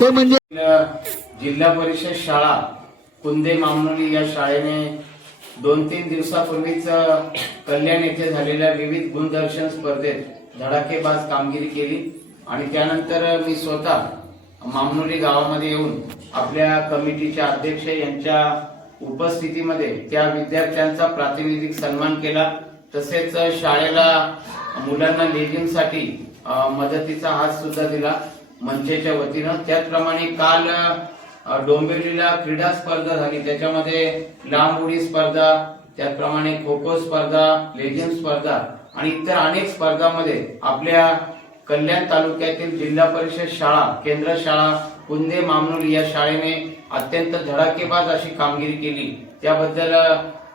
ते म्हणजे जिल्हा परिषद शाळा कुंदे मामनोली या शाळेने 2-3 दिवसापूर्वीच कल्याण येथे झालेल्या विविध गुणदर्शन स्पर्धेत धडाकेबाज कामगिरी केली आणि त्यानंतर मी स्वतः मामनोली गावामध्ये येऊन आपल्या कमिटीचे अध्यक्ष यांच्या उपस्थितीमध्ये त्या विद्यार्थ्यांचा प्रातिनिधिक सन्मान केला। तसेच शाळेला मुलांना लेझिमसाठी मदतीचा हात सुद्धा दिला मंचेच्या वतीनं। त्याचप्रमाणे काल डोंबिवलीला क्रीडा स्पर्धा झाली, त्याच्यामध्ये लांब उडी स्पर्धा, त्याचप्रमाणे खो खो स्पर्धा, लेझिम स्पर्धा आणि इतर अनेक स्पर्धांमध्ये आपल्या कल्याण तालुक्यातील जिल्हा परिषद शाळा केंद्र शाळा कुंदे मामनोली या शाळेने अत्यंत धडाकेबाज अशी कामगिरी केली। त्याबद्दल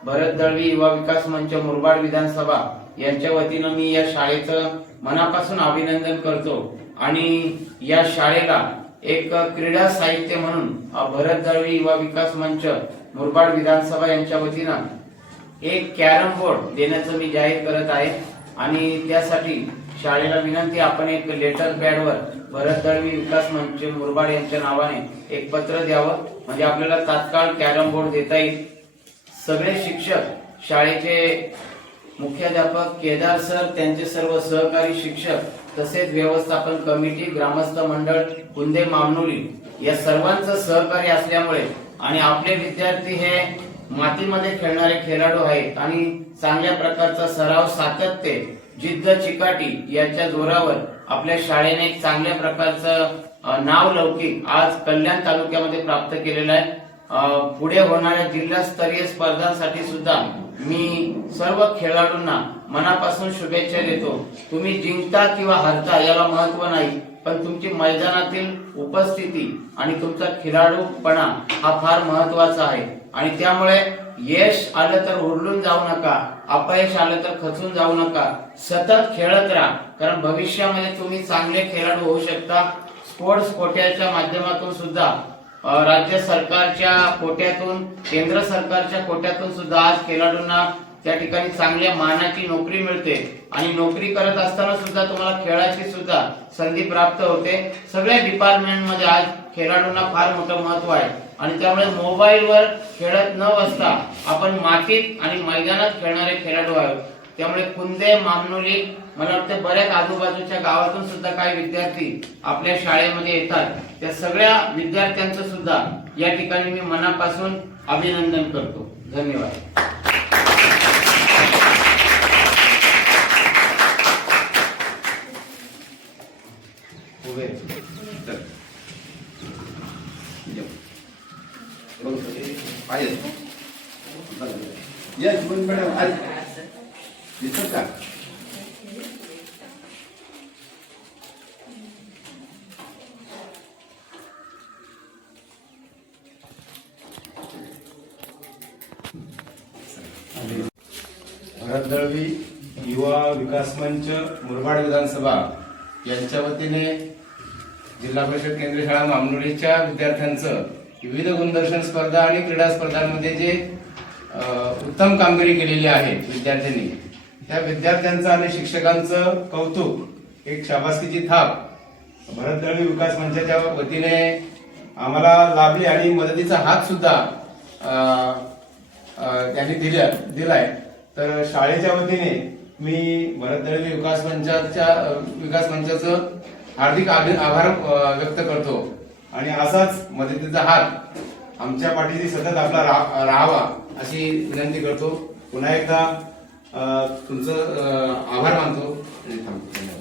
भरत दळवी युवा विकास मंच मुरबाड विधानसभा यांच्या वतीनं मी या शाळेचं मनापासून अभिनंदन करतो आणि या शाळेला एक क्रीडा साहित्य म्हणून भरत दळवी युवा विकास मंच मुरबाड विधानसभा यांच्या वतीनं एक कॅरम बोर्ड देण्याचं मी जाहीर करत आहे आणि त्यासाठी शाळेला विनंती, आपण एक लेटर पॅडवर भरत दळवी विकास मंच मुरबाड यांच्या नावाने एक पत्र द्यावं, म्हणजे आपल्याला तात्काळ कॅरम बोर्ड देता येईल। सगळे शिक्षक, शाळेचे मुख्याध्यापक केदार सर, त्यांचे सर्व सहकारी शिक्षक, तसेच व्यवस्थापन कमिटी, ग्रामस्थ मंडळ कुंदे मामनोली या सर्वांचं सहकार्य असल्यामुळे आणि आपले विद्यार्थी हे मातीमध्ये खेळणारे खेळाडू आहेत आणि चांगल्या प्रकारचा सराव, सातत्य, जिद्द, चिकाटी याच्या जोरावर आपल्या शाळेने एक चांगल्या प्रकारचं नाव लौकिक आज कल्याण तालुक्यामध्ये प्राप्त केलेलं आहे। पुढे होणाऱ्या जिल्हास्तरीय स्पर्धांसाठी सुद्धा मी सर्व खेळाडूंना मनापासून शुभेच्छा देतो। तुम्ही जिंकता किंवा हरता याला महत्व नाही, पण तुमची मैदानातील उपस्थिती आणि तुमचा खेळाडूपणा हा फार महत्वाचा आहे आणि त्यामुळे यश आलं तर हुरळून जाऊ नका, अपयश आलं तर खचून जाऊ नका, सतत खेळत राहा, कारण भविष्यामध्ये तुम्ही चांगले खेळाडू होऊ शकता। स्पोर्ट्स कोट्याच्या माध्यमातून सुद्धा राज्य सरकारच्या कोट्यातून, केंद्र सरकारच्या कोट्यातून सुद्धा आज खेळाडूंना त्या ठिकाणी चांगल्या मानाची नोकरी मिळते आणि नोकरी करत असताना सुद्धा तुम्हाला खेळाची सुद्धा संधी प्राप्त होते। सगळ्या डिपार्टमेंटमध्ये आज खेळाडूंना फार मोठं महत्व आहे आणि त्यामुळे मोबाईलवर खेळत न बसता आपण मातीत आणि मैदानात खेळणारे खेळाडू आहोत। त्यामुळे कुंदे मामनोली, मला वाटतं बऱ्याच आजूबाजूच्या गावातून सुद्धा काही विद्यार्थी आपल्या शाळेमध्ये येतात, त्या सगळ्या विद्यार्थ्यांचं सुद्धा या ठिकाणी मी मनापासून अभिनंदन करतो। धन्यवाद। भरत दळवी युवा विकास मंच मुरबाड विधानसभा यांच्या वतीने जिल्हा परिषद केंद्र शाळा मामनोलीच्या विद्यार्थ्यांचं विविध गुणदर्शन स्पर्धा आणि क्रीडा स्पर्धांमध्ये जे उत्तम कामगिरी केलेली आहे विद्यार्थ्यांनी, त्या विद्यार्थ्यांचं आणि शिक्षकांचं कौतुक, एक शाबासकीची थाप भरत दळवी विकास मंचाच्या वतीने आम्हाला लाभली आणि मदतीचा हात सुद्धा त्यांनी दिलाय। तर शाळेच्या वतीने मी भरत दळवी विकास मंचाचं हार्दिक आभार व्यक्त करतो आणि असाच मदतीचा हात आमच्या पाठीशी सतत आपला राहावा अशी विनंती करतो। पुन्हा एकदा तुमचं आभार मानतो आणि थांबतो।